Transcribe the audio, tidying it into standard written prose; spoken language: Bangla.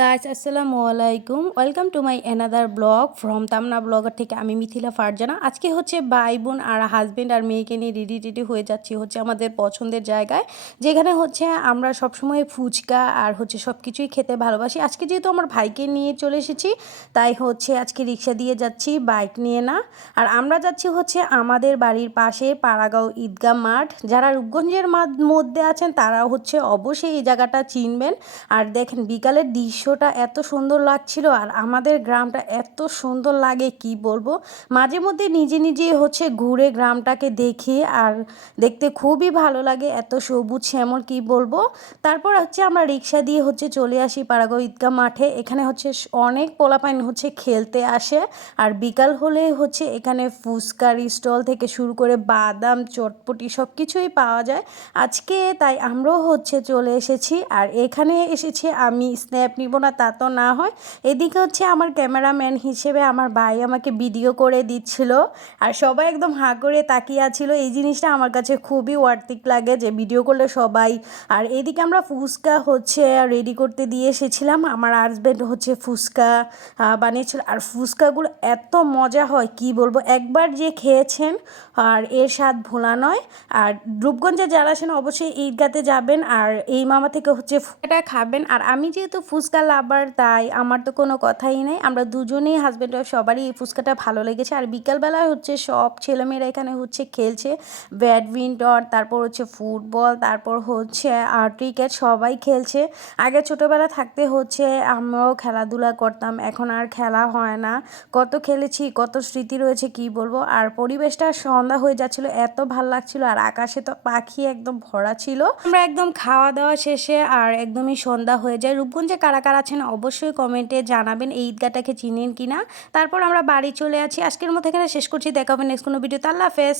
গাইস আসসালামু আলাইকুম welcome to my another blog from Tamna blogger থেকে আমি মিথিলা ফারজানা। আজকে হচ্ছে ভাই বোন আর হাজব্যান্ড আর মেয়েকে নিয়ে রেডি হয়ে যাচ্ছি হচ্ছে আমাদের পছন্দের জায়গায়, যেখানে হচ্ছে আমরা সবসময় ফুচকা আর হচ্ছে সব কিছুই খেতে ভালোবাসি। আজকে যেহেতু আমার ভাইকে নিয়ে চলে এসেছি তাই হচ্ছে আজকে রিক্সা দিয়ে যাচ্ছি, বাইক নিয়ে না। আর আমরা যাচ্ছি হচ্ছে আমাদের বাড়ির পাশে পাড়াগাঁও ঈদগাহ মাঠ। যারা রূপগঞ্জের মধ্যে আছেন তারা হচ্ছে অবশ্যই এই জায়গাটা চিনবেন। আর দেখেন বিকালের দৃশ্যটা এত সুন্দর লাগছিল আর আমাদের গ্রামটা এত সুন্দর লাগে কি বলবো। মাঝে মধ্যে নিজে নিজে হচ্ছে ঘুরে গ্রামটাকে দেখি আর দেখতে খুবই ভালো লাগে, এত সবুজ শ্যামল কি বলবো। তারপর হচ্ছে আমরা রিক্সা দিয়ে হচ্ছে চলে আসি পাড়াগাঁও ঈদগাহ মাঠে। এখানে হচ্ছে অনেক পোলাপাইন হচ্ছে খেলতে আসে আর বিকাল হলে হচ্ছে এখানে ফুচকার স্টল থেকে শুরু করে বাদাম চটপটি সব কিছুই পাওয়া যায় আজকে। তাই আমরাও হচ্ছে চলে এসেছি আর এখানে এসেছি আমি স্ন্যাপ নিব না তা তো না হয়। এদিকে হচ্ছে আমার ক্যামেরাম্যান হিসেবে আমার ভাই আমাকে ভিডিও করে দিচ্ছিল আর সবাই একদম হাঁ করে তাকিয়ে আছিল। এই জিনিসটা আমার কাছে খুবই ওয়ার্থিক লাগে যে ভিডিও করলে সবাই। আর এদিকে আমরা ফুচকা হচ্ছে রেডি করতে দিয়ে এসেছিলাম, আমার হাজব্যান্ড হচ্ছে ফুচকা বানিয়েছিল আর ফুচকাগুলো এত মজা হয় কি বলবো, একবার যে খেয়েছেন আর এর স্বাদ ভোলা নয়। আর রূপগঞ্জে যারা আসেন অবশ্যই ঈদগাতে যাবেন আর এই মামা থেকে হচ্ছে ফুচকাটা খাবেন। আর আমি যেহেতু ফুচকা লাভার তাই আমার তো কোনো কথাই নেই, আমরা দুজনেই হাজব্যান্ড ওয়াইফ সবারই এই ফুচকাটা ভালো লেগেছে। আর বিকালবেলায় হচ্ছে সব ছেলেমেয়েরা এখানে হচ্ছে খেলছে ব্যাডমিন্টন, তারপর হচ্ছে ফুটবল, তারপর হচ্ছে আর ক্রিকেট সবাই খেলছে। আগে ছোটোবেলা থাকতে হচ্ছে আমরাও খেলাধুলা করতাম, এখন আর খেলা হয় না। কত খেলেছি, কত স্মৃতি রয়েছে কি বলবো। আর পরিবেশটা সন্ধ্যা হয়ে যাচ্ছিল, এত ভাল লাগছিল আর আকাশে তো পাখি একদম ভরা ছিল। আমরা একদম খাওয়া দাওয়া শেষে আর একদমই সন্ধ্যা হয়ে যায়। রূপগঞ্জে কারা কারা আছেন অবশ্যই কমেন্টে জানাবেন এই ঈদগাহটাকে চিনেন কিনা। তারপর আমরা বাড়ি চলে আসি। আজকের মতো এখানে শেষ করছি, দেখা হবে নেক্সট কোনো ভিডিওতে। আল্লাহ হাফেজ।